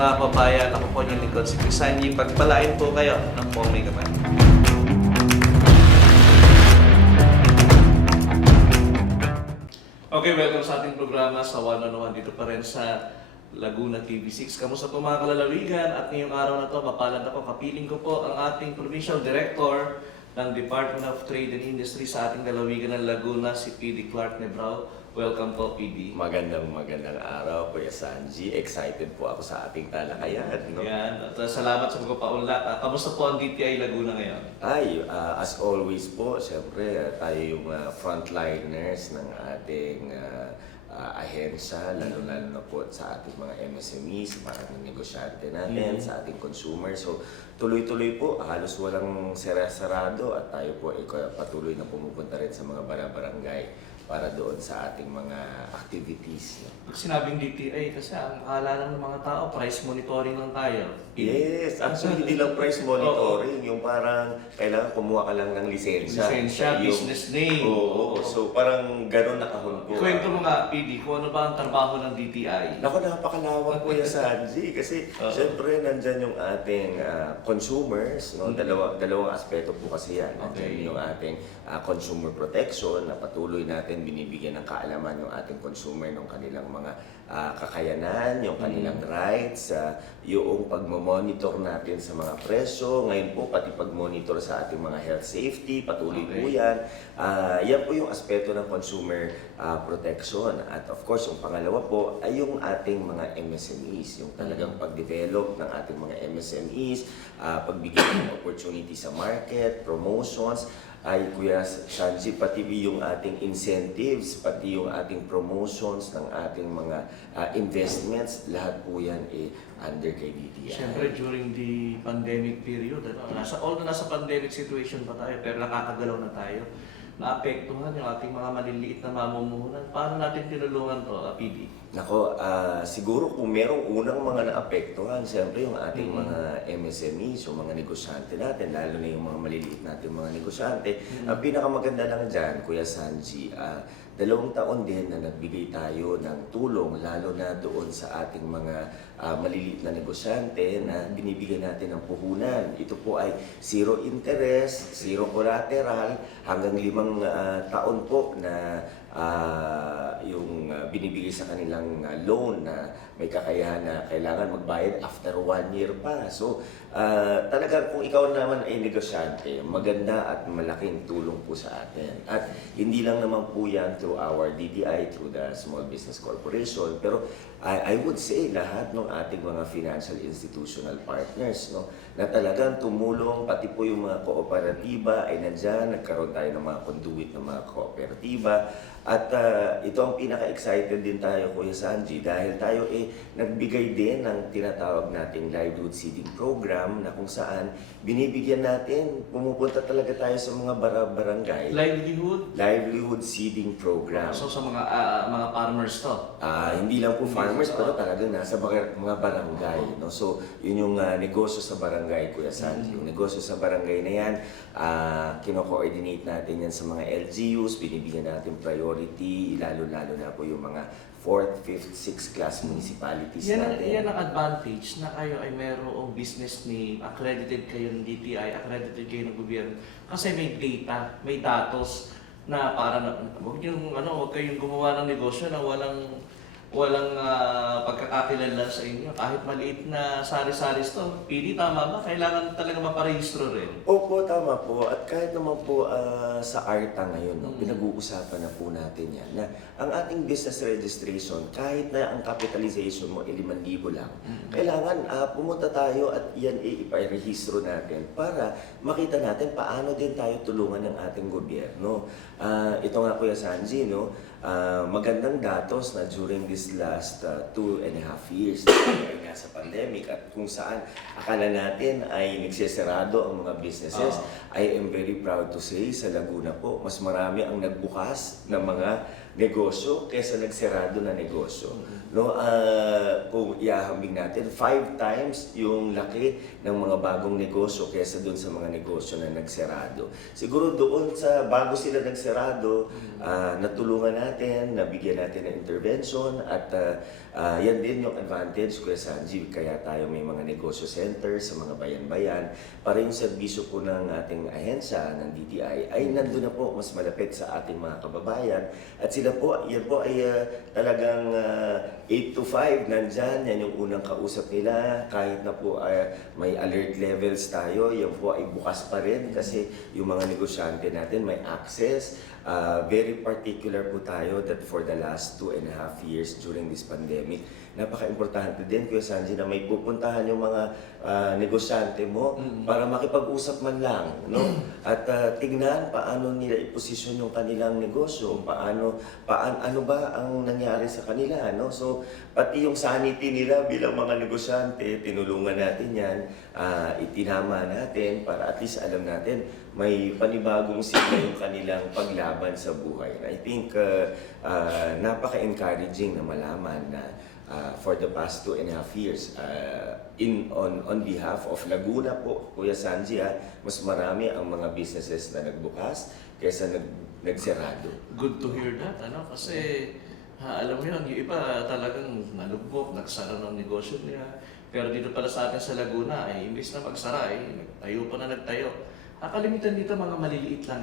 mga kababayan, ako po yung lingkod si Crisanyi. Pagpalain po kayo ng Pong May Kapal. Okay, welcome sa ating programa sa One on One dito pa rin sa Laguna TV6. Kamusta po mga kalalawigan? At ngayong araw na to, mapalad ako, kapiling ko po ang ating Provincial Director ng Department of Trade and Industry sa ating lalawigan ng Laguna, si PD Clark Nebrao. Welcome po, PD. Magandang araw, Kuya Sanji. Excited po ako sa ating talakayan. No? Yan. At salamat sa pagpapaunlak. Kamusta po ang DTI Laguna ngayon? As always po, siyempre tayo yung frontliners ng ating ahensya, lalo na po sa ating mga MSMEs, mga negosyante natin, sa ating consumers. So, tuloy-tuloy po, halos walang sarado at tayo po patuloy na pumupunta rin sa mga barangay para doon sa ating mga activities. Pag sinabing DTI, kasi ang akala lang ng mga tao, price monitoring lang tayo. Yes, actually hindi lang price monitoring, yung parang kailangan kumuha ka lang ng lisensya. Lisensya, business name. Oo, so parang gano'n nakahon po. Kwento mo nga, PD, kung ano ba ang trabaho ng DTI? Naku, napakalawak po yan sa Angie kasi syempre nandyan yung ating consumers, no? Dalawang aspeto po kasi yan. Okay. Yung ating consumer protection na patuloy natin binibigyan ng kaalaman yung ating consumer ng kanilang mga kakayanan, yung kanilang rights, yung pagmamonitor natin sa mga presyo, ngayon po pati pag-monitor sa ating mga health safety, patuloy po yan. Yan po yung aspeto ng consumer protection. At of course, yung pangalawa po ay yung ating mga MSMEs, yung talagang pag-develop ng ating mga MSMEs, pagbigyan ng opportunity sa market, promotions, ay Kuya Sanji, pati yung ating incentives, pati yung ating promotions ng ating mga investments, lahat po yan under kay DTI. Siyempre, during the pandemic period, although nasa pandemic situation pa tayo, pero nakakagalaw na tayo, naapektuhan yung ating mga maliliit na mamumuhunan. Paano natin tinulungan to, PD? Nako, siguro kung merong unang mga naapektuhan, siyempre yung ating mga MSMEs, yung mga negosyante natin, lalo na yung mga maliliit natin mga negosyante. Ang pinakamaganda lang dyan, Kuya Sanji, 2 taon din na nagbigay tayo ng tulong, lalo na doon sa ating mga maliliit na negosyante na binibigyan natin ng puhunan. Ito po ay 0 interest, 0 collateral, hanggang 5 taon po na yung binibigay sa kanilang loan na may kakayahan na kailangan magbayad after 1 year pa. So, talagang kung ikaw naman ay negosyante, maganda at malaking tulong po sa atin. At hindi lang naman po yan through our DTI, through the Small Business Corporation, pero I would say lahat ng ating mga financial institutional partners, no, na talagang tumulong, pati po yung mga kooperatiba ay nandyan, nagkaroon tayo ng mga conduit ng mga kooperatiba. At ito ang pinaka-excited din tayo, Kuya Sanji, dahil tayo nagbigay din ng tinatawag nating livelihood seeding program na kung saan binibigyan natin, pumupunta talaga tayo sa mga barangay. Livelihood seeding program. So sa mga farmers to? Hindi lang po farmers, pero talagang nasa mga barangay. No? So, yun yung negosyo sa barangay, Kuya Sanji. Yung negosyo sa barangay na yan, kino-coordinate natin yan sa mga LGUs, binibigyan natin priority, lalo-lalo na po yung mga 4th, 5th, 6th class municipalities natin. Yan ang advantage na kayo ay mayroong business name, accredited kayo ng DTI, accredited kayo ng gobyerno. Kasi may data, may datos na para na, huwag kayong gumawa ng negosyo na walang pagkakakilala sa inyo. Kahit maliit na sari-sari store, PD, tama ba? Kailangan talaga maparehistro rin. Opo, tama po. At kahit naman po sa ARTA ngayon, no, pinag-uusapan na po natin yan, na ang ating business registration, kahit na ang capitalization mo ay 5,000 lang, kailangan pumunta tayo at yan iparehistro natin para makita natin paano din tayo tulungan ng ating gobyerno. Ito nga, Kuya Sanji, no, magandang datos na during this last 2.5 years dahil nga sa pandemic at kung saan akala natin ay nagsesarado ang mga businesses, I am very proud to say sa Laguna po, mas marami ang nagbukas ng mga negosyo kaysa nagsarado na negosyo. No, kung iahambing natin, 5 times yung laki ng mga bagong negosyo kaysa doon sa mga negosyo na nagsarado. Siguro doon sa bago sila nagsarado, natulungan natin, nabigyan natin ng intervention At yan din yung advantage, Kuya Sanji, kaya tayo may mga negosyo center sa mga bayan-bayan. Para yung serbisyo po ng ating ahensya, ng DTI, ay nandun na po mas malapit sa ating mga kababayan. At sila po, yan po ay talagang 8 to 5 nandyan. Yan yung unang kausap nila. Kahit na po may alert levels tayo, yan po ay bukas pa rin kasi yung mga negosyante natin may access. Very particular po tayo that for the last 2.5 years during this pandemic, napaka-importante din, Kuya Sanji, na may pupuntahan yung mga negosyante mo para makipag-usap man lang, no? At tignan paano nila i-position yung kanilang negosyo, ano ba ang nangyari sa kanila, no? So, pati yung sanity nila bilang mga negosyante, tinulungan natin yan, itinama natin para at least alam natin may panibagong sigla yung kanilang paglaban sa buhay. And I think napaka-encouraging na malaman na for the past 2.5 years, on behalf of Laguna po, Kuya Sanji, mas marami ang mga businesses na nagbukas kaysa nagsirado. Good to hear that, kasi alam mo yun, yung iba talagang nalugmok, nagsara ng negosyo nila. Pero dito pala sa atin sa Laguna, imbis na magsara, nagtayo pa na nagtayo. Kalimitan dito mga maliliit lang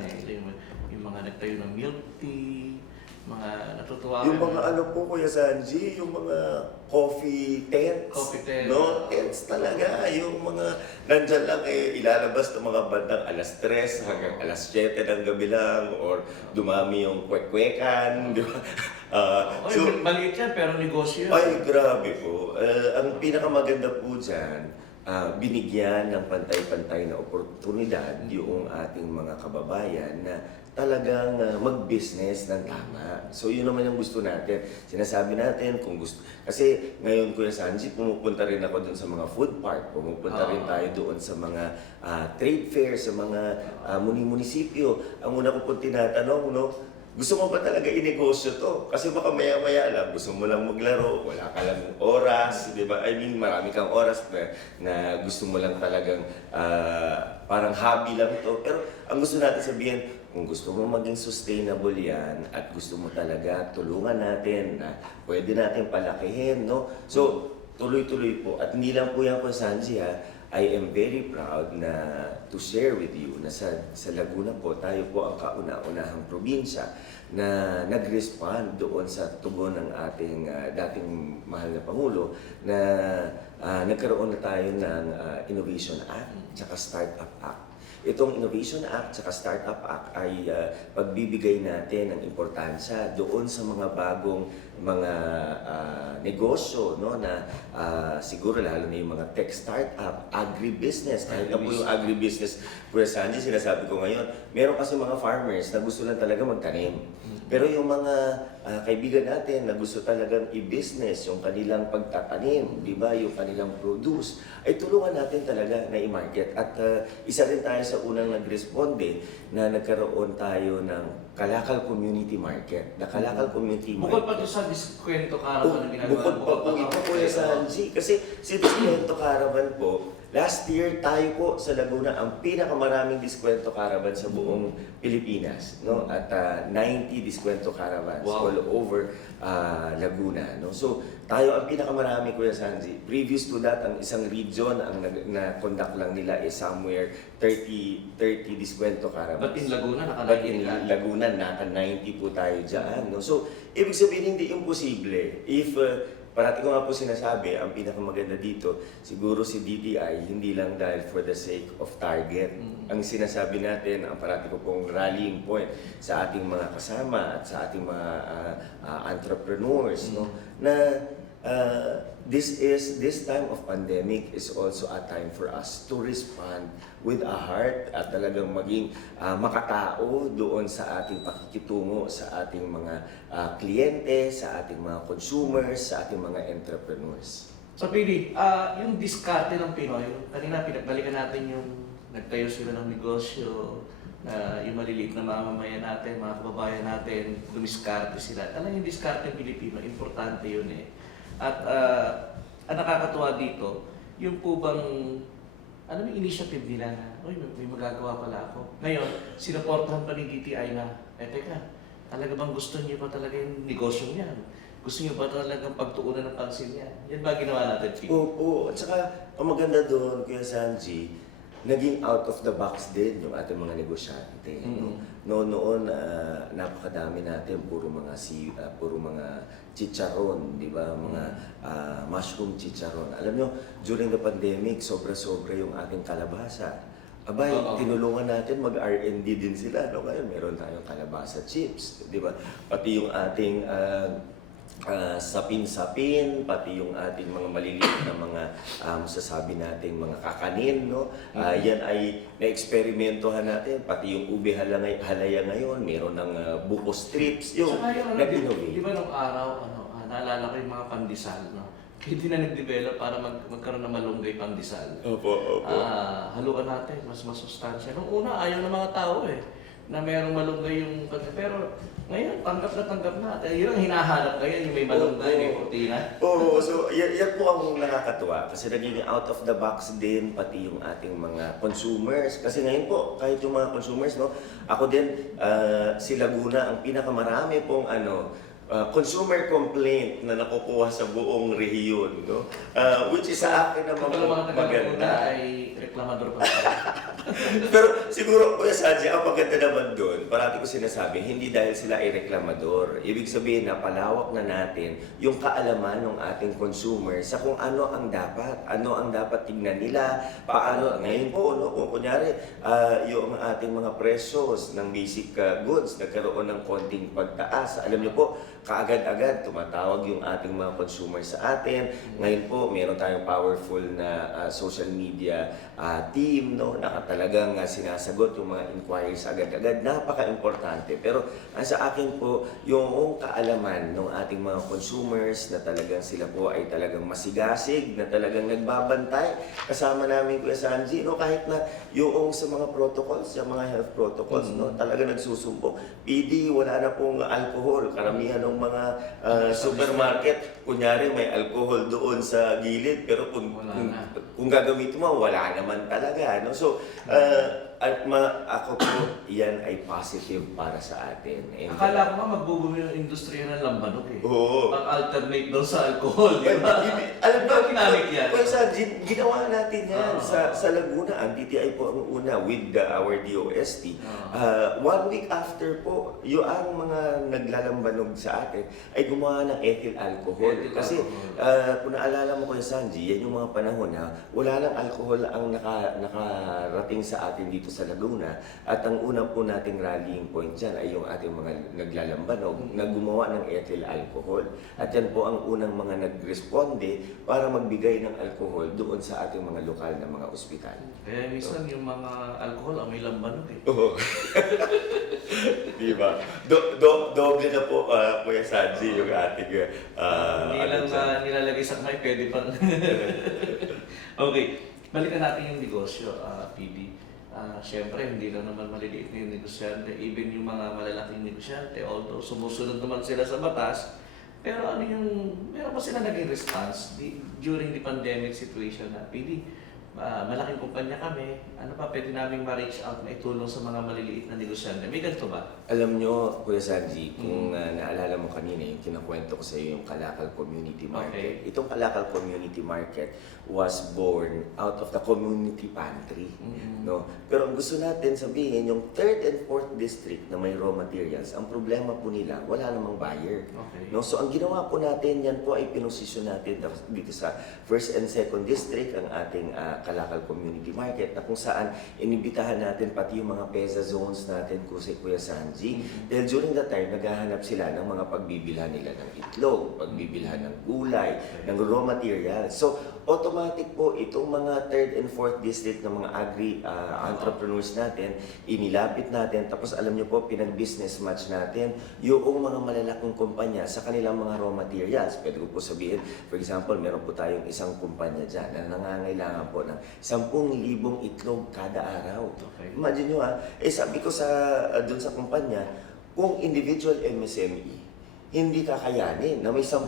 yung mga nagtayo ng milk tea, mga natutuwa. Yung mga po, Kuya Sanji, yung mga coffee tents. Coffee tent. No, tents talaga. Yung mga nandyan lang ilalabas ng mga bandang alas 3 hanggang alas 7 ng gabi lang or dumami yung kwek-kwekan, di ba? Maliit yan pero negosyo yun. Ay, grabe po. Ang pinakamaganda po dyan, binigyan ng pantay-pantay na oportunidad yung ating mga kababayan na talagang mag-business ng tama. So yun naman yung gusto natin. Sinasabi natin kung gusto. Kasi ngayon, Kuya Sanji, pumupunta rin ako doon sa mga food park. Pumupunta rin tayo doon sa mga trade fair, sa mga munisipyo. Ang una ko po tinatanong, no, gusto mo ba talaga inegosyo to? Kasi baka maya-maya lang, gusto mo lang maglaro, wala ka lang oras, di ba? I mean, marami kang oras na gusto mo lang talagang parang hobby lang to. Pero ang gusto natin sabihin, kung gusto mo maging sustainable yan at gusto mo talaga tulungan natin na pwede natin palakihin, no? So, tuloy-tuloy po. At hindi lang po yan po, Sanji, I am very proud na to share with you na sa Laguna po, tayo po ang kauna-unahang probinsya na nag-respond doon sa tugon ng ating dating mahal na Pangulo na nagkaroon na tayo ng Innovation Act at Startup Act. Itong Innovation Act at Startup Act ay pagbibigay natin ng importansya doon sa mga bagong mga negosyo, no, na siguro lalo na yung mga tech startup, agribusiness. Kahit na po yung agribusiness, Kuya Sanji, sinasabi ko ngayon, meron kasi mga farmers na gusto lang talaga magtanim. Pero yung mga kaibigan natin na gusto talagang i-business yung kanilang pagtatanim, di ba, yung kanilang produce, ay tulungan natin talaga na i-market. At isa rin tayo sa unang nag-responde na nagkaroon tayo ng Kalakal Community Market. The Kalakal Community Market. Bukod pa ito sa Diskwento Caravan na ginagawa. Bukod pa po ito, Kuya Sanji. Kasi si Diskwento Caravan po, last year tayo po sa Laguna ang pinakamaraming Diskwento Caravan sa buong Pilipinas, no? At 90 Diskwento Caravans all over Laguna, no? So tayo ang pinakamarami, Kuya Sanji. Previous to that, ang isang region ang na-conduct lang nila is somewhere 30 Diskwento Caravans. But in Laguna, But in Laguna, naka 90 po tayo dyan, no? So ibig sabihin hindi imposible. If parati ko nga po sinasabi, ang pinakamaganda dito, siguro si DTI, hindi lang dahil for the sake of target. Ang sinasabi natin, ang parati ko pong rallying point sa ating mga kasama at sa ating mga entrepreneurs, no, na this time of pandemic is also a time for us to respond with a heart at talagang maging makatao doon sa ating pakikitungo sa ating mga kliyente, sa ating mga consumers, sa ating mga entrepreneurs. So, PD, yung diskarte ng Pinoy, kanina pinagbalikan natin yung nagtayo sila ng negosyo, yung maliliit na mamamayan natin, mga kababayan natin, dumiskarte sila. Talagang yung diskarte ng Pilipino, importante yun eh. At ang nakakatuwa dito, yung po bang, ano yung initiative nila na, may magagawa pala ako. Ngayon, sinuportahan pa ni DTI na, teka, talaga bang gusto niyo pa talaga yung negosyo niyan? gusto nyo ba talagang pagtuunan ng pansin yan? Yan ba ginawa natin, Pete? Oo, at saka ang maganda doon, Kuya Sanji, naging out of the box din yung ating mga negosyante. No? Noon, napakadami natin, puro mga chicharon, di ba? Mga mushroom chicharon. Alam nyo, during the pandemic, sobra-sobra yung ating kalabasa. Abay, Oo. tinulungan natin mag-R&D din sila. No? Ngayon, meron tayong kalabasa chips, di ba? Pati yung ating sapin-sapin, pati yung ating mga maliliit na mga masasabi nating mga kakanin, no? Yan ay na-eksperimentohan natin, pati yung ube halaya ngayon, meron ng buko strips, yung Saka yung nag-innovate. di ba nung araw, naalala ko yung mga pandesal, no? Hindi na nag-develop para magkaroon ng malunggay pandesal. Opo, opo. Haluan natin, mas masustansya. Nung una, ayaw ng mga tao na merong malunggay yung pandesal. Pero ngayon, tanggap na. Yun ang hinahanap ngayon, yung may malunggay, may protina. Oo, so yan po ang nakakatuwa kasi naging out of the box din pati yung ating mga consumers. Kasi ngayon po, kahit yung mga consumers, no, ako din, si Laguna, ang pinakamarami pong consumer complaint na nakukuha sa buong rehiyon, no? Which is sa akin naman Kapag mga taga-una maganda. ay reklamador pa tayo. Pero siguro, Kuya Sanji, ang maganda naman doon, parati ko sinasabi, hindi dahil sila ay reklamador. Ibig sabihin na palawak na natin yung kaalaman ng ating consumers sa kung ano ang dapat tignan nila, paano, ngayon po, no, kung kunyari, yung ating mga presyos ng basic goods, nagkaroon ng konting pagtaas. Alam niyo po, kaagad-agad tumatawag yung ating mga consumers sa atin. Ngayon po, meron tayong powerful na social media team, no, na talagang sinasagot yung mga inquiries agad-agad. Napaka-importante. Pero sa akin po, yung kaalaman ng ating mga consumers na talagang sila po ay talagang masigasig, na talagang nagbabantay. Kasama namin, Kuya Sanji, no, kahit na yung sa mga protocols, yung mga health protocols, no, talaga nagsusumbong. PD, wala na pong alcohol. Karamihan ng mga supermarket, kunyari may alcohol doon sa gilid, pero kung gagamitin mo, wala naman talaga. No? So, ako po, yan ay positive para sa atin. And, Akala ko nga magbubumi yung industriya ng lambanok Oo. Pang-alternate daw sa alcohol, di ba? Alam ba, ginamit yan? Kuya Sanji, ginawa natin yan sa Laguna. Ang DTI po ang una with our DOST. 1 week after po, yung mga naglalambanog sa atin ay gumawa ng ethyl alcohol. Kasi kung naalala mo, Kuya Sanji, yan yung mga panahon na wala lang alcohol ang nakarating sa atin dito sa Laguna. At ang una po nating rallying point dyan ay yung ating mga naglalambanog na gumawa ng ethyl alcohol. At yan po ang unang mga nagresponde para magbigay ng alcohol doon sa ating mga lokal na mga ospital. Kaya minsan yung mga alcohol, may lambanok Oo. Di ba? Doble na po, Kuya Sanji, yung ating Hindi lang dyan. nilalagay sa kamay, pwede pang... Okay, balikan natin yung negosyo, PD. Siyempre, hindi lang naman maliliit na yung negosyante. Even yung mga malalaking negosyante, although sumusunod naman sila sa batas, pero meron pa sila naging response during the pandemic situation na, PD, malaking kumpanya kami, ano pa pwede namin ma-reach out na itulong sa mga maliliit na negosyante? May ganito ba? Alam nyo, Kuya Sanji, kung naalala mo kanina yung kinakwento ko sa iyo yung Kalakal Community Market. Okay. Itong Kalakal Community Market was born out of the community pantry. No? Pero ang gusto natin sabihin, yung 3rd and 4th district na may raw materials, ang problema po nila, wala namang buyer. Okay. No? So ang ginawa po natin, yan po ay pinosisyon natin dito sa 1st and 2nd district, ang ating Kalakal Community Market, na kung saan inibitahan natin pati yung mga PEZA zones natin, Kuya Sanji. Dahil during that time, naghahanap sila ng mga pagbibilhan nila ng itlog, pagbibilhan ng gulay, ng raw materials. So, automatic po itong mga 3rd and 4th district ng mga agri-entrepreneurs natin, inilapit natin, tapos alam nyo po, pinag-business match natin yung mga malalaking kumpanya sa kanilang mga raw materials. Pwede ko po sabihin, for example, meron po tayong isang kumpanya dyan na nangangailangan po ng 10,000 itlog kada araw. Okay. Imagine nyo sabi ko doon sa kumpanya, kung individual MSME, hindi kakayanin na may 10,000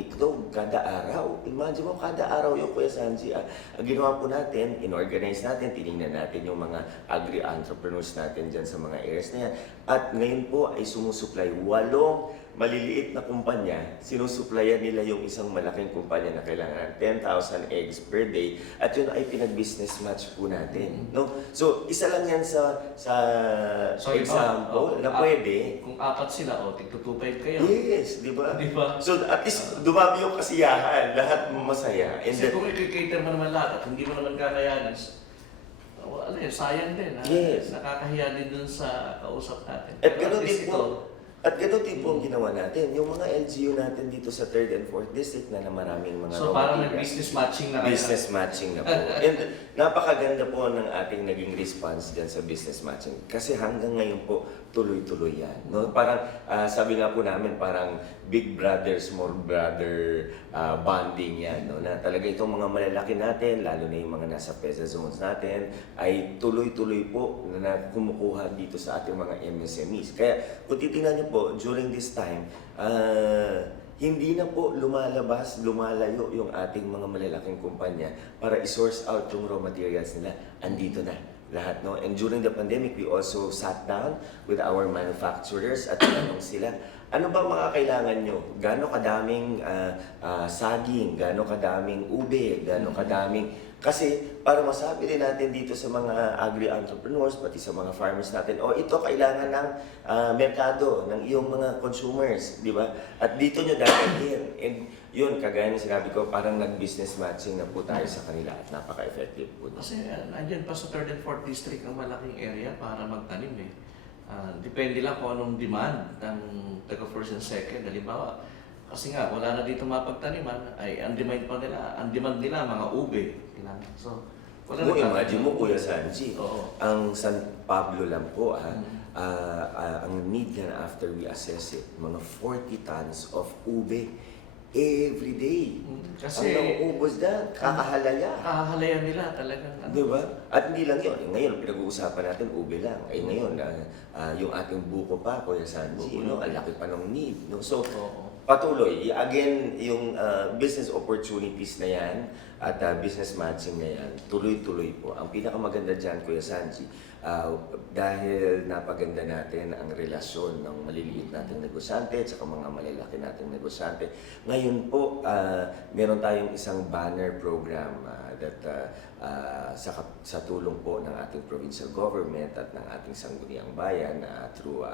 itlog kada araw. Imagine mo, kada araw yung Kuya Sanji. Ang ginawa po natin, in-organize natin, tinignan natin yung mga agri-entrepreneurs natin dyan sa mga areas na yan. At ngayon po ay sumusupply 8 maliliit na kumpanya, sinusuplayan nila yung isang malaking kumpanya na kailangan ng 10,000 eggs per day at yun ay pinag-business match po natin. No? So, isa lang yan sa So, example na pwede. Kung apat sila, tig-2.5 kayo. Yes, di ba? Di ba? So, at least dumami yung kasiyahan, lahat masaya. And Kasi kung i-cater mo naman lahat at hindi mo naman kakayanan, ano yun, sayang din. Yes. Nakakahiya din dun sa kausap natin. At Pero gano'n at least din po, ang ginawa natin. Yung mga LGU natin dito sa 3rd and 4th District na maraming mga So raw parang materials. nag-business matching na kayo. Business matching na po. And napakaganda po ng ating naging response dyan sa business matching. Kasi hanggang ngayon po, tuloy-tuloy yan. No? Parang, sabi nga po namin, parang big brother, small brother bonding yan. No? Na talaga itong mga malalaki natin, lalo na yung mga nasa PESA zones natin, ay tuloy-tuloy po na kumukuha dito sa ating mga MSMEs. Kaya kung titingnan niyo po, during this time, hindi na po lumalayo yung ating mga malalaking kumpanya para i-source out yung raw materials nila. Andito na lahat, no? And during the pandemic, we also sat down with our manufacturers at tinanong sila, ano ba mga kailangan nyo? Gano'ng kadaming saging? Gano'ng kadaming ube? Gano'ng kadaming... Kasi para masabi din natin dito sa mga agri-entrepreneurs, pati sa mga farmers natin, ito kailangan ng merkado, ng iyong mga consumers, di ba? At dito nyo dadalhin. And yun, kagaya ng sinabi ko, parang nag-business matching na po tayo sa kanila at napaka-effective po. Kasi andyan pa sa 3rd and 4th District ang malaking area para magtanim eh. Depende lang kung anong demand ng taga 1st and 2nd. Halimbawa, kasi nga, wala na dito mapagtaniman, ay ang demand nila mga ube. Kailangan. So, wala Kung na imagine mo, Kuya Sanji, Oo. ang San Pablo lang po, ang need na after we assess it, mga 40 tons of ube every day. Kasi, ang nauubos na, kakahalaya. Kakahalayan nila talagang. Di ba? At hindi lang yun. Ngayon, pinag-uusapan natin ube lang. Ngayon, yung ating buko pa, Kuya Sanji, no? Ang laki pa ng need. No? So, patuloy. Again, yung business opportunities na yan at business matching na yan, tuloy-tuloy po. Ang pinakamaganda dyan, Kuya Sanji, dahil napaganda natin ang relasyon ng maliliit nating negosyante at saka mga malalaki nating negosyante. Ngayon po, meron tayong isang banner program that sa tulong po ng ating provincial government at ng ating sangguniang bayan through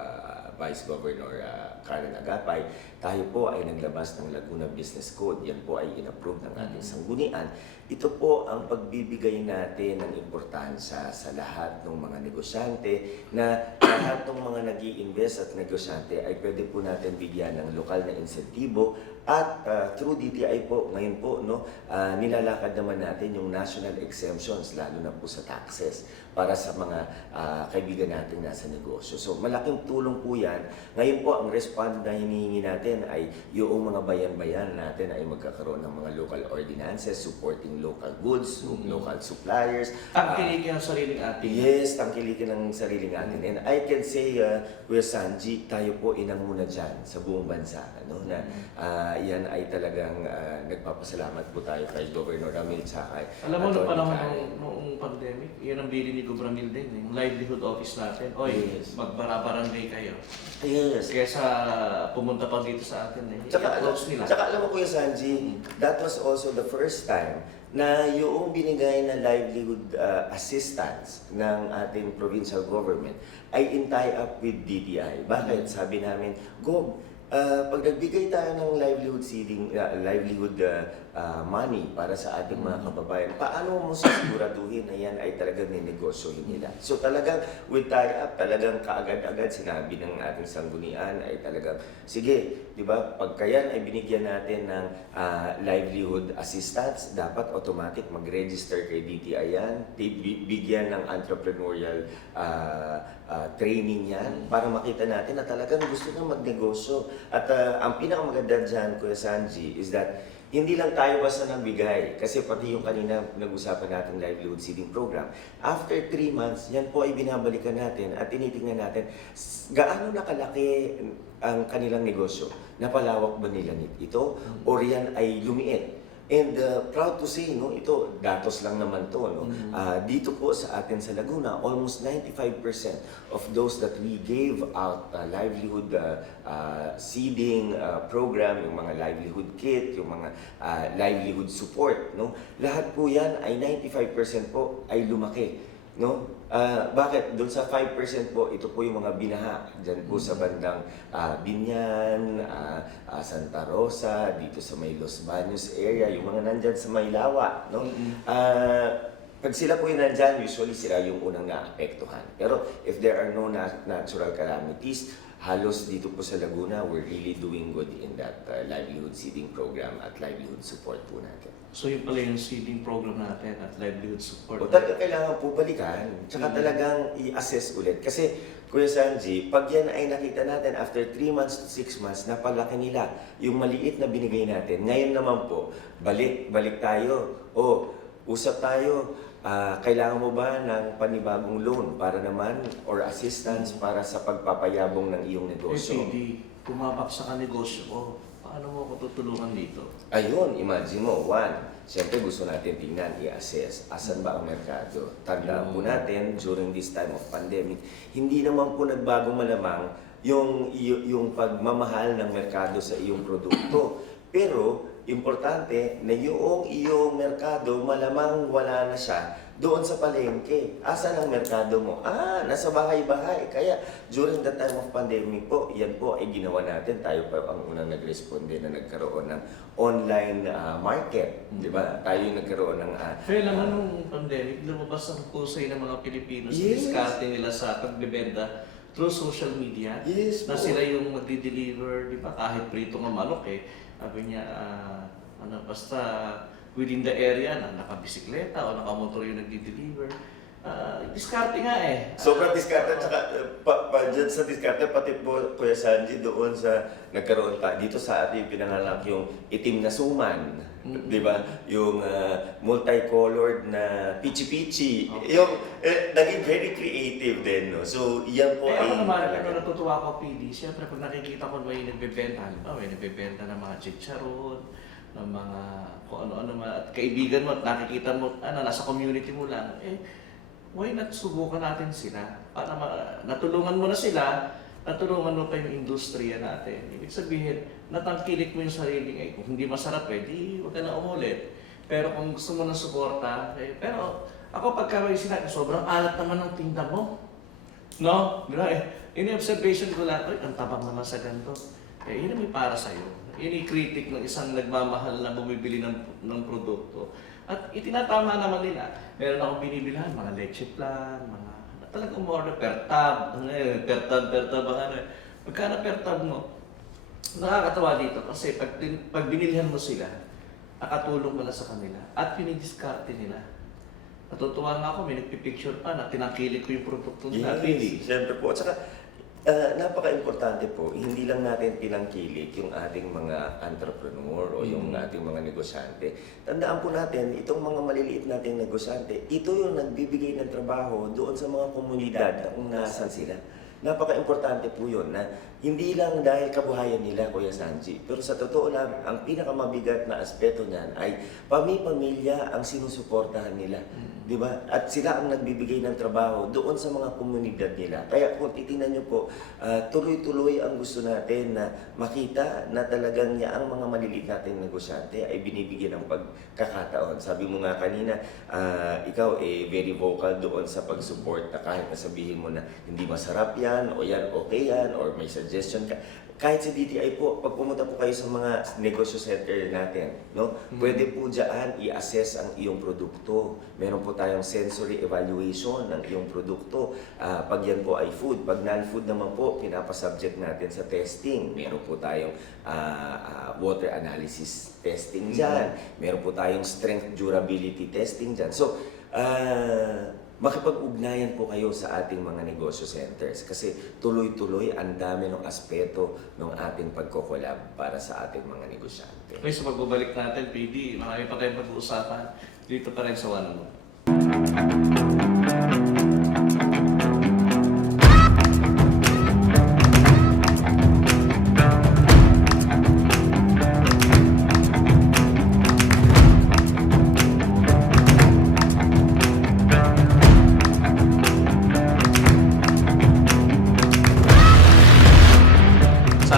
Vice Governor Karen Agapay, tayo po ay naglabas ng Laguna Business Code. Yan po ay inapprove ng ating sanggunian. Ito po ang pagbibigay natin ng importansya sa lahat ng mga negosyante na lahat ng mga nag-i-invest at negosyante ay pwede po natin bigyan ng lokal na insentibo at through DTI po, ngayon po, nilalakad naman natin yung national exemptions, lalo na po sa taxes, para sa mga kaibigan natin nasa negosyo. So malaking tulong po yan. Ngayon po, ang respond na hinihingi natin ay yung mga bayan-bayan natin ay magkakaroon ng mga local ordinances supporting local goods, local suppliers. Tangkilikin ang sariling atin. Yes, tangkilikin ang sariling atin. And I can say, Kuya Sanji, tayo po inang muna dyan sa buong bansa. No? Na yan ay talagang nagpapasalamat po tayo kay Governor Ramil tsaka kay Alam mo, Atty. noong panahon Karen. noong pandemic, yun ang bili ni Gobramil din, yung livelihood office natin. Oy, Yes. magbara-barangay kayo. Yes. Kaya sa pumunta pa dito sa atin, i-approach nila. Tsaka alam mo, Kuya Sanji, that was also the first time na yung binigay na livelihood assistance ng ating provincial government ay in tie-up with DTI. Bakit? Sabi namin, Gob, pag nagbigay tayo ng livelihood money para sa ating mga kababayan, paano mo sisiguraduhin na yan ay talagang ninegosyohin nila? So talagang with tie-up, talagang kaagad-agad sinabi ng ating sanggunian ay talagang, sige, di ba, pagka yan ay binigyan natin ng livelihood assistance, dapat automatic mag-register kay DTI yan, bigyan ng entrepreneurial training yan para makita natin na talagang gusto na magnegosyo. At ang pinakamaganda dyan, Kuya Sanji, is that hindi lang tayo basta nagbigay. Kasi pati yung kanina nag-usapan natin livelihood seeding program. After 3 months, yan po ay binabalikan natin at tinitingnan natin gaano nakalaki ang kanilang negosyo. Napalawak ba nila ito? Or yan ay lumiit? And proud to say, no, ito, datos lang naman to, no? Dito po sa atin sa Laguna, almost 95% of those that we gave out livelihood seeding program, yung mga livelihood kit, yung mga livelihood support, no? Lahat po yan ay 95% po ay lumaki, no? Bakit? Doon sa 5% po, ito po yung mga binaha. Diyan po sa bandang Binyan, Santa Rosa, dito sa may Los Baños area, yung mga nandyan sa Maylawa, no? Pag sila po yung nandyan, usually sila yung unang naapektuhan. Pero if there are no natural calamities, halos dito po sa Laguna, we're really doing good in that livelihood seeding program at livelihood support po natin. So yun pala yung seeding program natin at livelihood support. O talaga kailangan po balikan, tsaka talagang i-assess ulit. Kasi Kuya Sanji, pag yan ay nakita natin after 3 months to 6 months, napalaki nila yung maliit na binigay natin. Ngayon naman po, balik tayo. Usap tayo. Kailangan mo ba ng panibagong loan para naman or assistance para sa pagpapayabong ng iyong negosyo? PD, pumapak sa negosyo ko. Paano mo ako tutulungan dito? Ayun, imagine mo, siyempre gusto natin tingnan, i-assess, asan ba ang merkado? Tandaan po natin, during this time of pandemic, hindi naman po nagbagong malamang yung pagmamahal ng merkado sa iyong produkto. Pero, importante na yung iyong merkado, malamang wala na siya doon sa palengke. Asan ang merkado mo? Nasa bahay-bahay. Kaya during the time of pandemic po, yan po ay ginawa natin. Tayo pa ang unang nag-responde na nagkaroon ng online market. Di ba? Tayo yung nagkaroon ng... Kaya lang nung pandemic, lumabas ang pusay ng mga Pilipino sa diskarte nila sa pagbebenta through social media. Yes Na po. sila yung magdi-deliver, di ba? Kahit prito ng manok sabi niya, basta within the area na nakabisikleta o nakamotor yung nagdi-deliver. Diskarte nga Sobrang diskarte, tsaka dyan sa diskarte, pati po Kuya Sanji, doon sa nagkaroon pa, dito sa ating pinanganak yung itim na suman, di ba? Yung multicolored na pichi-pichi. Okay. Yung naging very creative din, no? So, yan po Ako naman, talaga. natutuwa ako, PD. Siyempre, pag nakikita ko may nagbebenta, halimbawa, may nagbebenta ng mga chicharon, ng mga kung ano-ano at kaibigan mo at nakikita mo, nasa community mo lang, why not subukan natin sila? Para natulungan mo na sila, natulungan mo pa yung industriya natin. Ibig sabihin, natangkilik mo yung sarili kung hindi masarap di huwag ka na umulit. Pero kung gusto mo ng suporta, pero ako pagka may sinabi, sobrang alat naman ng tinda mo. No? Di ba? Ini-observation ko lang, ang tabang naman sa ganito. Yun ang may para sa'yo. Ini-critic ng isang nagmamahal na bumibili ng produkto. At itinatama naman nila. Meron akong binibilhan, mga leche plan, mga talagang umorder per tab. Per tab, Pagka per tab mo, nakakatawa dito kasi pag binilhan mo sila, nakatulong mo na sa kanila at pinidiskarte nila. Natutuwa nga ako, may nagpipicture pa na tinangkilik ko yung produkto nila. Yes, siyempre po. At saka, napaka-importante po, hindi lang natin tinangkilik yung ating mga entrepreneur o yung ating mga negosyante. Tandaan po natin, itong mga maliliit nating negosyante, ito yung nagbibigay ng trabaho doon sa mga komunidad kung nasan sila. Napaka-importante po yun na hindi lang dahil kabuhayan nila, Kuya Sanji, pero sa totoo lang, ang pinakamabigat na aspeto niyan ay pamilya ang sinusuportahan nila. Di ba? At sila ang nagbibigay ng trabaho doon sa mga komunidad nila. Kaya kung titingnan nyo po, tuloy-tuloy ang gusto natin na makita na talagang ang mga maliliit nating negosyante ay binibigyan ng pagkakataon. Sabi mo nga kanina, ikaw very vocal doon sa pag-support na kahit nasabihin mo na hindi masarap yan, o yan okay yan, or may suggestion ka. Kahit sa DTI po, pag pumunta po kayo sa mga negosyo center natin, no? Pwede po dyan i-assess ang iyong produkto. Meron po tayong sensory evaluation ng iyong produkto. Pag yan po ay food. Pag non-food naman po, pinapasubject natin sa testing. Meron po tayong water analysis testing dyan. Meron po tayong strength durability testing dyan. So, makipag-ugnayan po kayo sa ating mga negosyo centers kasi tuloy-tuloy ang dami ng aspeto ng ating pagkokolab para sa ating mga negosyante. Okay, so pagbabalik natin, PD, marami pa tayong pag-uusapan dito pa rin sa One on One.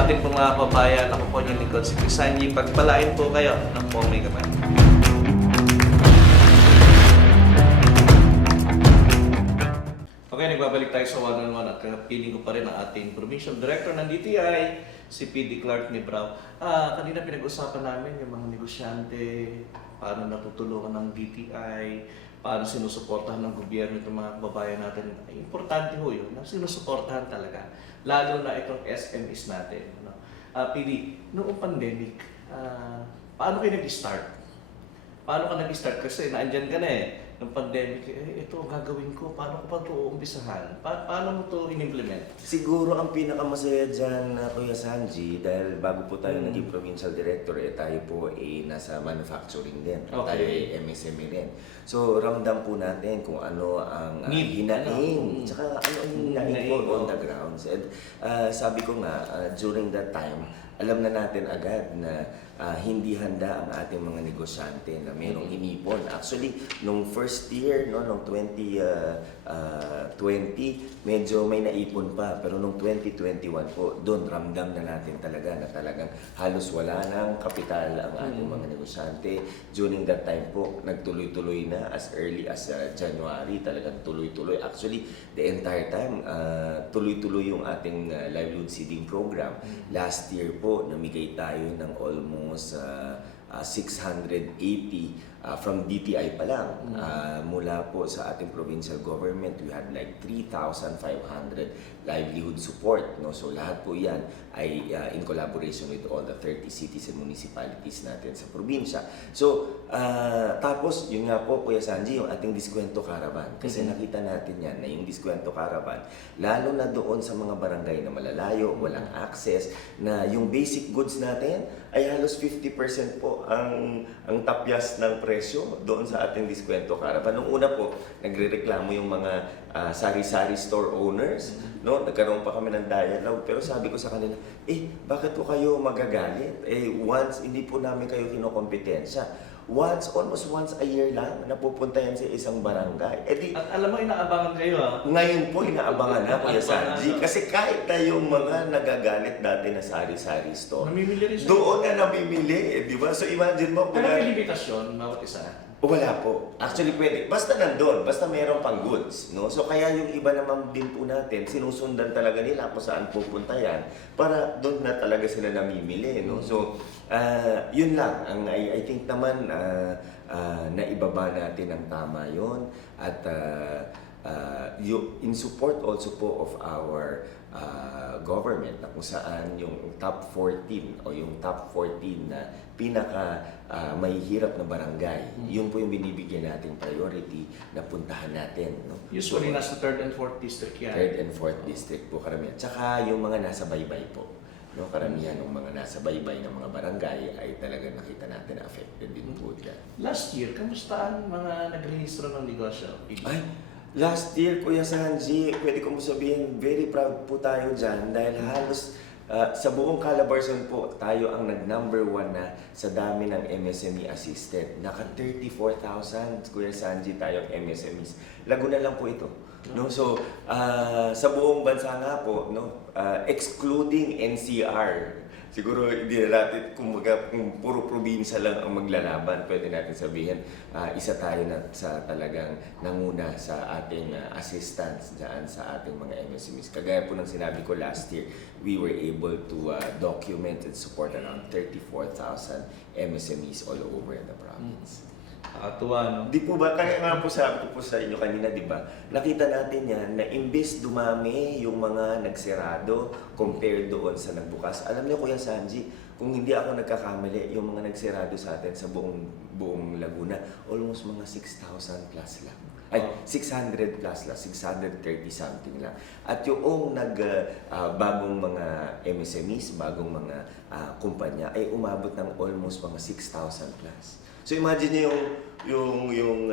ating pong mga kababayan. Ako po yung lingkod si Sanji. Pagpalain po kayo ng po may kapal. Okay, nagbabalik tayo sa one-on-one at kapiling ko pa rin ang ating Provincial Director ng DTI, si PD Clark Mibrao. Kanina pinag-usapan namin yung mga negosyante, paano natutulungan ng DTI, paano sinusuportahan ng gobyerno itong mga kababayan natin. Importante ho yun, na sinusuportahan talaga, lalo na itong SMEs natin. Ano? PD, noong pandemic, paano kayo nag-start? Paano ka nag-start? Kasi naandyan ka na eh. Nung pandemic, ito ang gagawin ko. Paano ko pa ito uumpisahan? Paano mo ito in-implement? Siguro ang pinakamasaya dyan, Kuya Sanji, dahil bago po tayo naging provincial director, tayo po nasa manufacturing din. Okay. Tayo MSME din. So, ramdam po natin kung ano ang hinaing, tsaka ano ang hinaing po on the grounds. And sabi ko nga, during that time, alam na natin agad na hindi handa ang ating mga negosyante na mayroong inipon. Actually, nung first year, no, nung 2020, medyo may naipon pa. Pero nung 2021 po, doon ramdam na natin talaga na talagang halos wala ng kapital ang ating mga negosyante. During that time po, nagtuloy-tuloy na as early as January, talagang tuloy-tuloy. Actually, the entire time, tuloy-tuloy yung ating livelihood seeding program. Last year po, namigay tayo ng almost 680 from DTI pa lang. Mula po sa ating provincial government, we had like 3,500 livelihood support. No? So lahat po yan ay in collaboration with all the 30 cities and municipalities natin sa probinsya. So tapos yun nga po Kuya Sanji, yung ating Diskwento Caravan. Kasi nakita natin yan na yung Diskwento Caravan, lalo na doon sa mga barangay na malalayo, walang access, na yung basic goods natin ay halos 50% po ang tapyas ng presyo doon sa ating Diskwento Caravan. Nung una po, nagrereklamo yung mga sari-sari store owners, no? Nagkaroon pa kami ng dialogue, pero sabi ko sa kanila, bakit po kayo magagalit? Once, hindi po namin kayo kinokompetensya. Almost once a year lang, napupunta yan sa isang barangay. At alam mo, inaabangan kayo Ngayon po, inaabangan na Kuya Sanji. Kasi kahit na yung mga nagagalit dati na sari-sari store, namimili rin siya. doon na namimili, di ba? So imagine mo, Pero may limitasyon, bawat isa. wala po. Actually, pwede. Basta nandun. Basta mayroon pang goods. No? So, kaya yung iba naman din po natin, sinusundan talaga nila kung saan pupunta yan para doon na talaga sila namimili. No? So, yun lang. I think naman naibaba natin ang tama yun. At in support also po of our government na kung saan yung top 14 o yung top 14 na pinaka mahihirap na barangay, yun po yung binibigyan nating priority na puntahan natin. No? Usually nasa 3rd and 4th district yan. 3rd and 4th district po karamihan. Tsaka yung mga nasa baybay po. No, karamihan ng mga nasa baybay ng mga barangay ay talagang nakita natin na affected din po dyan. Last year, kamusta ang mga nagrehistro ng negosyo? Ay, last year, Kuya Sanji, pwede ko mo sabihin, very proud po tayo dyan dahil halos sa buong Calabarzon po, tayo ang nag-number 1 na sa dami ng MSME assisted. Naka 34,000, Kuya Sanji, tayo ang MSMEs. Laguna lang po ito. No? So, sa buong bansa nga po, no? Excluding NCR, siguro hindi na natin, kung puro probinsya lang ang maglalaban, pwede natin sabihin, isa tayo na sa talagang nanguna sa ating assistance dyan sa ating mga MSMEs. Kagaya po ng sinabi ko last year, we were able to document and support around 34,000 MSMEs all over the province. Nakatuwa, no? Di po ba, kaya nga po sabi ko po sa inyo kanina, di ba? Nakita natin yan na imbes dumami yung mga nagsirado compared doon sa nagbukas. Alam niyo Kuya Sanji, kung hindi ako nagkakamali, yung mga nagsirado sa atin sa buong Laguna, almost mga 6,000 plus lang. Ay, 600 plus lang, 630 something lang. At yung bagong mga MSMEs, bagong mga kumpanya, ay umabot ng almost mga 6,000 plus. So imagine niyo yung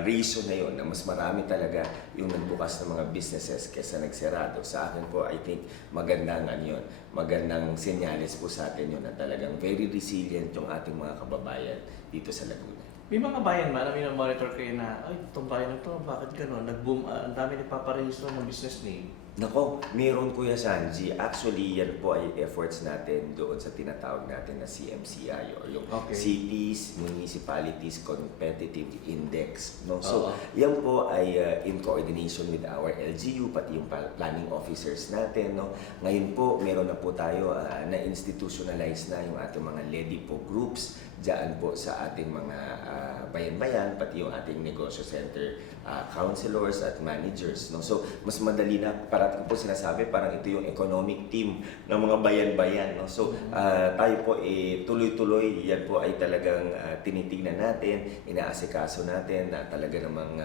reason na yun, na mas marami talaga yung nagbukas ng mga businesses kaysa nagsirado. Sa akin po, I think magandang yun. Magandang senyales po sa atin yun na talagang very resilient yung ating mga kababayan dito sa Laguna. May mga bayan ba na monitor kayo na, ay, itong bayan na to, bakit gano'n? Nag-boom, ang dami nagpaparehistro ng business name. Nako, meron Kuya Sanji. Actually, yan po ay efforts natin doon sa tinatawag natin na CMCI or yung Okay. Cities, Municipalities Competitive Index. No? So, Oo. yan po ay in coordination with our LGU, pati yung planning officers natin. No? Ngayon po, meron na po tayo na-institutionalize na yung ating mga LEDIPO groups dyan po sa ating mga bayan-bayan, pati yung ating negosyo center counselors at managers. No? So, mas madali na, parating po sinasabi, parang ito yung economic team ng mga bayan-bayan. No? So, tayo po tuloy-tuloy, yan po ay talagang tinitingnan natin, inaasikaso natin na talaga namang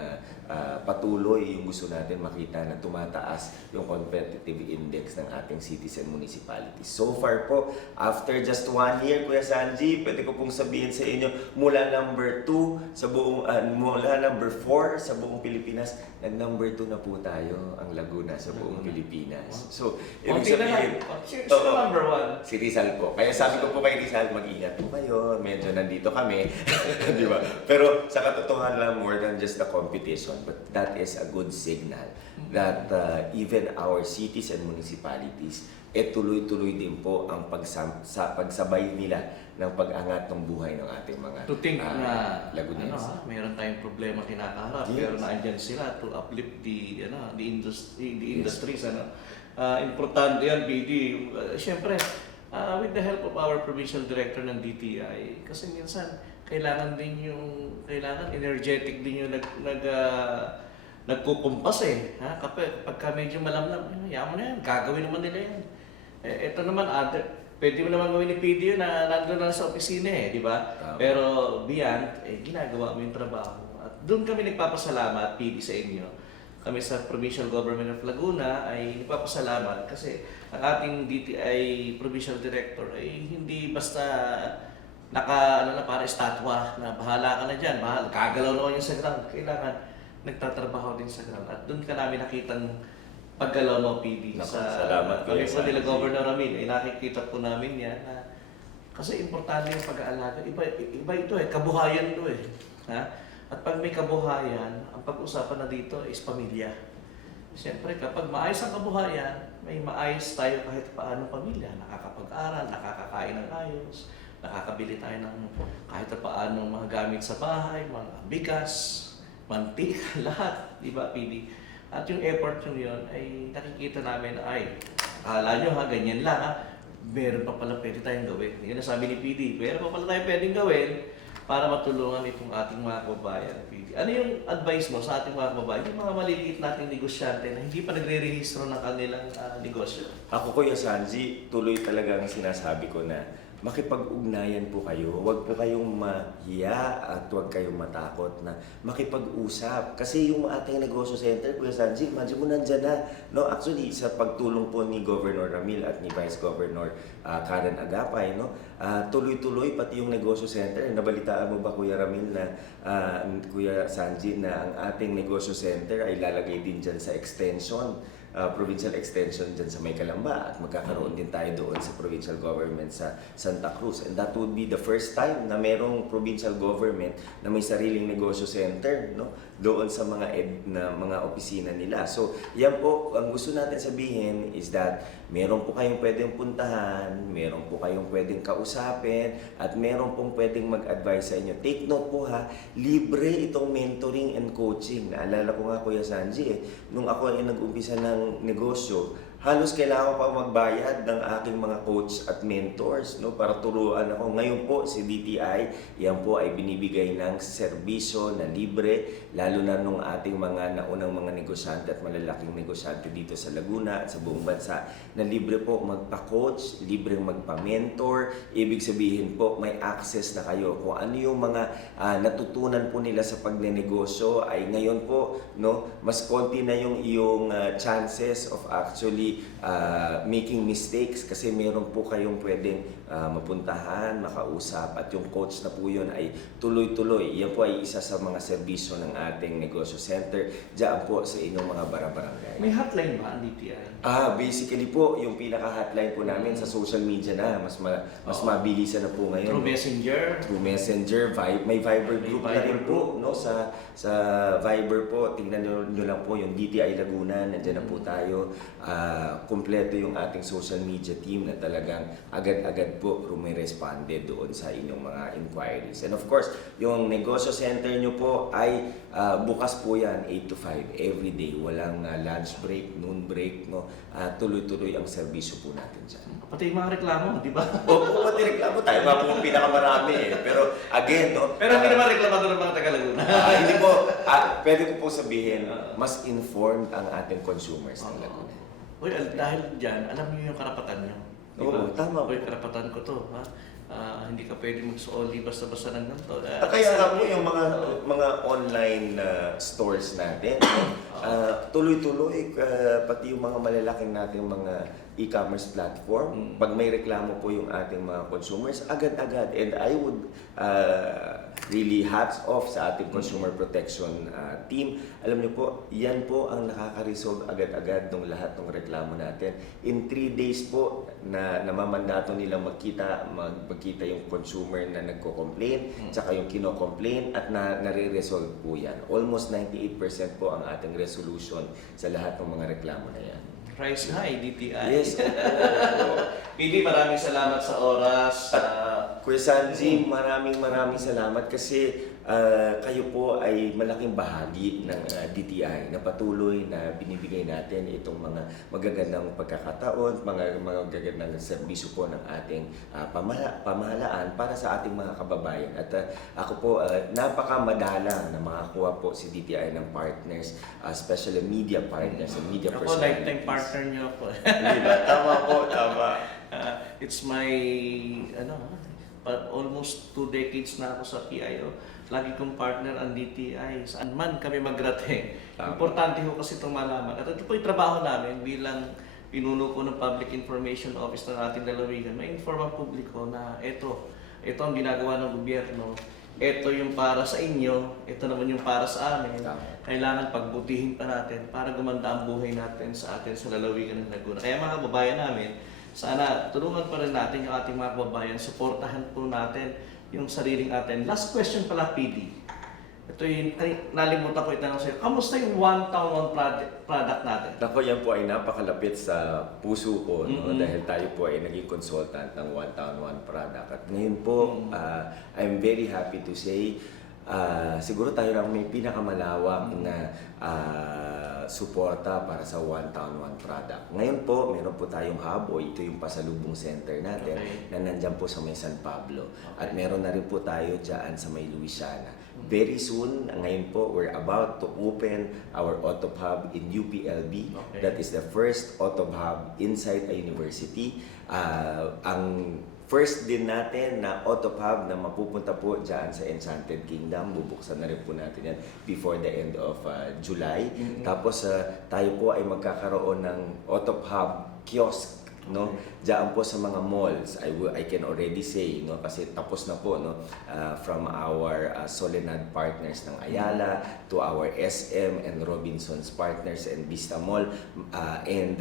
patuloy yung gusto natin makita na tumataas yung competitive index ng ating cities and municipalities. So far po, after just 1 year, Kuya Sanji, pwede ko pong sabihin sa inyo, mula number 2 sa buong, mula number 4 sa buong Pilipinas, nag-number 2 na po tayo, ang Laguna sa buong Pilipinas. So, ibig Konti na lang. sabihin, Sino Oo. number 1? si Rizal po. Kaya sabi ko po kay Rizal, mag-ingat po kayo. Medyo nandito kami. Di ba? Pero sa katotohanan lang, more than just the competition, but that is a good signal that even our cities and municipalities, tuloy-tuloy din po ang pagsabay nila ng pag-angat ng buhay ng ating mga To think na Lagunense. mayroon tayong problema kinakaharap, Yes. pero naandyan sila to uplift the industries. Importante yan, BD. Siyempre, with the help of our provincial director ng DTI, kasi minsan kailangan energetic din yung nagkukumpas eh. Pagka medyo malamlam, yaman na yan, gagawin naman nila yan. Ito naman, pwede mo naman gawin ni PD yun na nandun na sa opisina eh, di ba? Tama. Pero beyond, ginagawa mo yung trabaho. At doon kami nagpapasalamat, PD, sa inyo. Kami sa Provincial Government of Laguna ay nagpapasalamat kasi ang ating DTI Provincial Director ay hindi basta para estatwa na bahala ka na dyan, gagalaw naman yung sa ground. Kailangan nagtatrabaho din sa ground. At doon ka namin nakitang paggalaw mo, PD. Naku, salamat, kami Kuya po nila Sanji. Governor Ramin, nakikita po namin yan. Kasi importante yung pag-aalaga. Iba ito kabuhayan ito eh. At pag may kabuhayan, ang pag-usapan na dito is pamilya. Siyempre, kapag maayos ang kabuhayan, may maayos tayo kahit paano pamilya. Nakakapag-aral, nakakakain ng ayos, nakakabili tayo ng kahit paano mga gamit sa bahay, mga bigas, mantika, lahat. Di ba, PD? At yung effort yun ay nakikita namin ay, akala nyo ganyan lang meron pa pala pwede tayong gawin. Yun ang sabi ni PD, meron pa pala tayong pwedeng gawin para matulungan itong ating mga kababayan. PD. Ano yung advice mo sa ating mga kababayan, yung mga maliliit nating negosyante na hindi pa nagre-rehistro ng kanilang negosyo? Ako, Kuya Sanji, tuloy talaga ang sinasabi ko na makipag-ugnayan po kayo. Huwag po kayong mahiya at huwag kayong matakot na makipag-usap. Kasi yung ating negosyo center, Kuya Sanji, imagine mo nandyan na. No? Actually, sa pagtulong po ni Governor Ramil at ni Vice Governor Karen Agapay, no? Tuloy-tuloy pati yung negosyo center. Nabalitaan mo ba, Kuya Ramil, na Kuya Sanji, na ang ating negosyo center ay lalagay din dyan sa extension, provincial extension dyan sa May Calamba, at magkakaroon din tayo doon sa provincial government sa Santa Cruz. And that would be the first time na merong provincial government na may sariling negosyo center, no, doon sa mga opisina nila. So, yan po, ang gusto natin sabihin is that meron po kayong pwedeng puntahan, meron po kayong pwedeng kausapin, at meron pong pwedeng mag-advise sa inyo. Take note po libre itong mentoring and coaching. Naalala ko nga, Kuya Sanji, nung ako ay nag-umpisa ng negosyo, halos kailangan ko pa magbayad ng aking mga coach at mentors, no, para turuan ako. Ngayon po, si DTI, yan po ay binibigay ng serbisyo na libre, lalo na nung ating mga naunang mga negosyante at malalaking negosyante dito sa Laguna at sa buong bansa, na libre po magpa-coach, libre magpa-mentor. Ibig sabihin po, may access na kayo kung ano yung mga natutunan po nila sa pagnenegosyo ay ngayon po, no, mas konti na yung iyong chances of actually be making mistakes kasi meron po kayong pwedeng mapuntahan, makausap at yung coach na po yun ay tuloy-tuloy. Yan po ay isa sa mga serbisyo ng ating negosyo center diyan po sa inyong mga barangay. May hotline ba ang DTI? Basically po, yung pinaka-hotline po namin sa social media na, mas mabilisan na po ngayon. Through Messenger? Through Messenger, may Viber group na rin po, no? Sa Viber po, tingnan nyo lang po yung DTI Laguna, nandiyan na po tayo. Kumpleto yung ating social media team na talagang agad-agad po rumiresponde doon sa inyong mga inquiries. And of course, yung negosyo center nyo po ay bukas po yan, 8 to 5, every day. Walang lunch break, noon break, no? Tuloy-tuloy ang serbisyo po natin dyan. Pati yung mga reklamo, di ba? Opo, pati reklamo tayo. Mga po ang pinakamarami eh. Pero again, no? Pero hindi naman reklamador ng mga taga-Laguna. Hindi po, pwede ko po sabihin, mas informed ang ating consumers ng Laguna. Uy, dahil dyan, alam niyo yung karapatan niyo. Di ba? Oo, tama. Uy, karapatan ko to. Ha? Hindi ka pwede magsuoli basta-basta ng ganito. Kaya nga po yung mga online stores natin, tuloy-tuloy, pati yung mga malalaking nating mga e-commerce platform, pag may reklamo po yung ating mga consumers, agad-agad. And I would really hats off sa ating consumer protection team. Alam niyo po, yan po ang nakaka-resolve agad-agad ng lahat ng reklamo natin. In 3 days po, na namamandato nilang magkita yung consumer na nagko-complain, tsaka yung kino-complain at nare-resolve po yan. Almost 98% po ang ating resolution sa lahat ng mga reklamo na yan. Price high, DTI. Yes. PD, maraming salamat sa oras. Kuya Sanji, maraming salamat kasi kayo po ay malaking bahagi ng DTI na patuloy na binibigay natin itong mga magagandang pagkakataon, mga magagandang serbisyo po ng ating pamahalaan para sa ating mga kababayan. At ako po, napakamadalang na makakuha po si DTI ng partners, especially media partners and media Ako, personalities. lifetime partner niyo ako. Hindi ba? Tama po, tama. It's my, almost 2 decades na ako sa PIO. Lagi kong partner ang DTI. Saan man kami magrating. Importante ho kasi itong malaman. At ito po yung trabaho namin bilang pinuno ko ng Public Information Office ng ating lalawigan. Ma-inform ang publiko na ito ang ginagawa ng gobyerno. Ito yung para sa inyo, ito naman yung para sa amin. Kailangan pagbutihin pa natin para gumanda ang buhay natin sa atin sa lalawigan ng Laguna. Kaya mga kababayan namin, sana tulungan pa rin natin yung ating mga kababayan, suportahan po natin yung sariling atin. Last question pala, PD. Ito yung, nalimutan ko itanong sa'yo. Kamusta yung One Town One product natin? Ako, yan po ay napakalapit sa puso ko, no? Dahil tayo po ay naging consultant ng One Town One product. At ngayon po, I'm very happy to say, siguro tayo lang may pinakamalawak na suporta para sa One Town One product. Ngayon po, meron po tayong hub o ito yung pasalubong center natin na nandyan po sa may San Pablo. At meron na rin po tayo dyan sa may Luisiana. Very soon, ngayon po, we're about to open our Autop Hub in UPLB. That is the first Autop Hub inside a university. Ang first din natin na Autop Hub na mapupunta po dyan sa Enchanted Kingdom. Bubuksan na rin po natin yan before the end of July. Tapos tayo po ay magkakaroon ng Autop Hub kiosk, no? Diyan po sa mga malls. I can already say, no, kasi tapos na po, no, from our Solenad partners ng Ayala to our SM and Robinsons partners and Vista Mall, and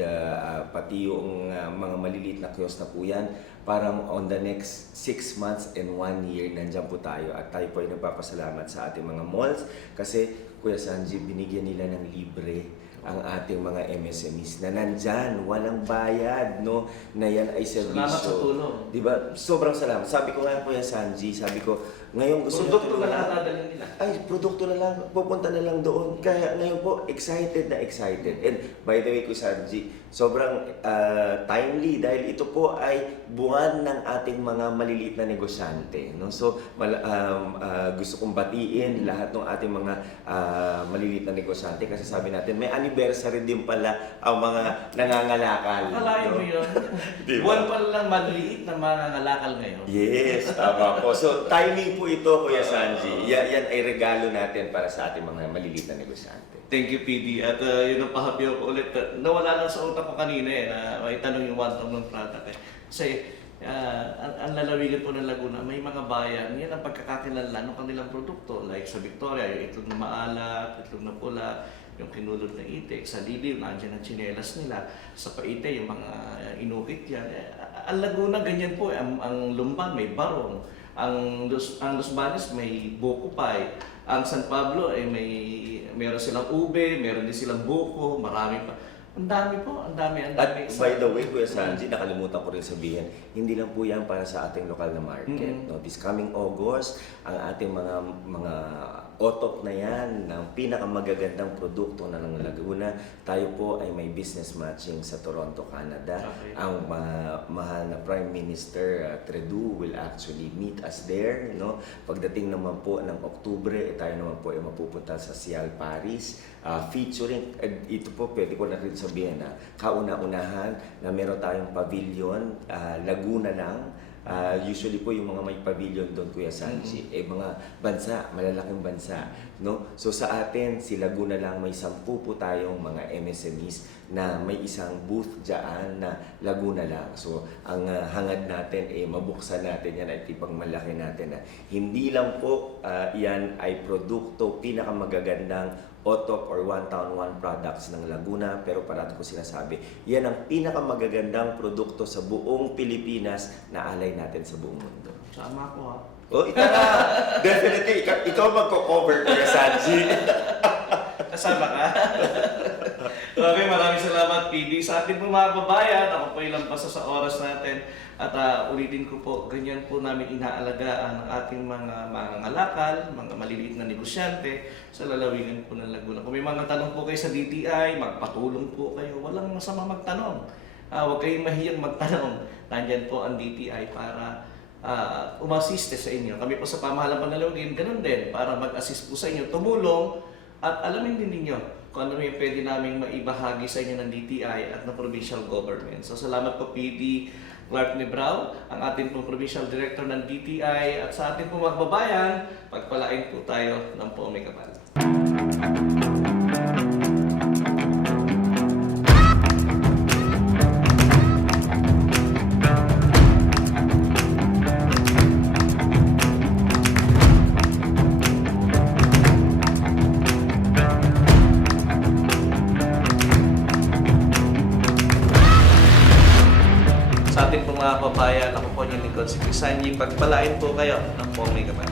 pati yung mga maliliit na kiosk na po yan. Parang on the next 6 months and 1 year, nandyan po tayo. At tayo po ay nagpapasalamat sa ating mga malls kasi, Kuya Sanji, binigyan nila ng libre ang ating mga MSMEs na nandyan, walang bayad, no? Na yan ay serbisyo. Salamat sa tulong. Diba? Sobrang salamat. Sabi ko nga, Kuya Sanji, sabi ko, ngayon gusto Produkto na lang dadalhin nila. ay, produkto na lang, pupunta na lang doon. Kaya ngayon po, excited na excited. And by the way, Kuya Sanji, sobrang timely dahil ito po ay buwan ng ating mga maliliit na negosyante. No? So, gusto kong batiin lahat ng ating mga maliliit na negosyante kasi sabi natin, may anniversary din pala ang mga nangangalakal. Akalain mo yun. Diba? Buwan pa lang maliit na mga ngalakal ngayon. Yes, tama po. So, timing po ito, Kuya Sanji. Yan ay regalo natin para sa ating mga maliliit na negosyante. Thank you, PD. At yun ang pahabyo ko ulit. Nawala lang sa utak ko kanina na may tanong yung one ng product eh. Kasi ang lalawigan po ng Laguna, may mga bayan, yan ang pagkakakilanlan ng kanilang produkto. Like sa Victoria, yung itlog na maalat, itlog na pula, yung kinulod na itik. Sa Liliw, nandiyan ang tsinelas nila. Sa Paite, yung mga inukit yan. Ang Laguna, ganyan po. Ang Lumban, may barong. Ang Los Baños, may buko pie. Ang San Pablo, meron silang ube, meron din silang buko, marami pa. Ang dami po, ang dami. At by the way, Kuya Sanji, nakalimutan ko rin sabihin, hindi lang po yan para sa ating lokal na market. No? This coming August, ang ating mga otop na yan, ng pinakamagagandang produkto na ng Laguna, tayo po ay may business matching sa Toronto, Canada. Okay. Ang mahal na Prime Minister Trudeau will actually meet us there. No? Pagdating naman po ng Oktubre, tayo naman po ay mapupunta sa Sial, Paris. Featuring, ito po pwede ko na rin sabihin na kauna-unahan na meron tayong pavilion, Laguna lang. Usually po yung mga may pavilion doon, Kuya Sanji, mga bansa, malalaking bansa. No? So sa atin, si Laguna lang, may 10 po tayong mga MSMEs na may isang booth dyan na Laguna lang. So ang hangad natin, mabuksan natin yan at ipagmalaki natin na hindi lang po yan ay produkto pinakamagagandang OTOP or One Town One Products ng Laguna, pero parati ko sinasabi, yan ang pinakamagagandang produkto sa buong Pilipinas na alay natin sa buong mundo. Sama ko ha. Oh, ito na! Definitely, ikaw magko-cover, Kuya Sanji. Kasama ka? Okay, maraming salamat, PD. Sa ating po mga kababayan, ako po ilang pasa sa oras natin. At ulitin ko po, ganyan po namin inaalagaan ang ating mga ngalakal, mga maliliit na negosyante sa lalawigan po ng Laguna. Kung may mga tanong po kayo sa DTI, magpatulong po kayo. Walang masama magtanong. Huwag kayong mahiyang magtanong. Nandyan po ang DTI para umasiste sa inyo. Kami po sa pamahalang panlalawigan, ganun din, para mag-assist po sa inyo, tumulong at alamin din ninyo kung ano yung pwede namin maibahagi sa inyo ng DTI at ng provincial government. So salamat po PD Clark Nebrao, ang ating pong provincial director ng DTI, at sa ating pong mga kababayan, pagpalain po tayo ng po may kapal. Sa ating pong mga kababayan, ako po yung lingkod si Sanji. Pagpalain po kayo ng po may kapal.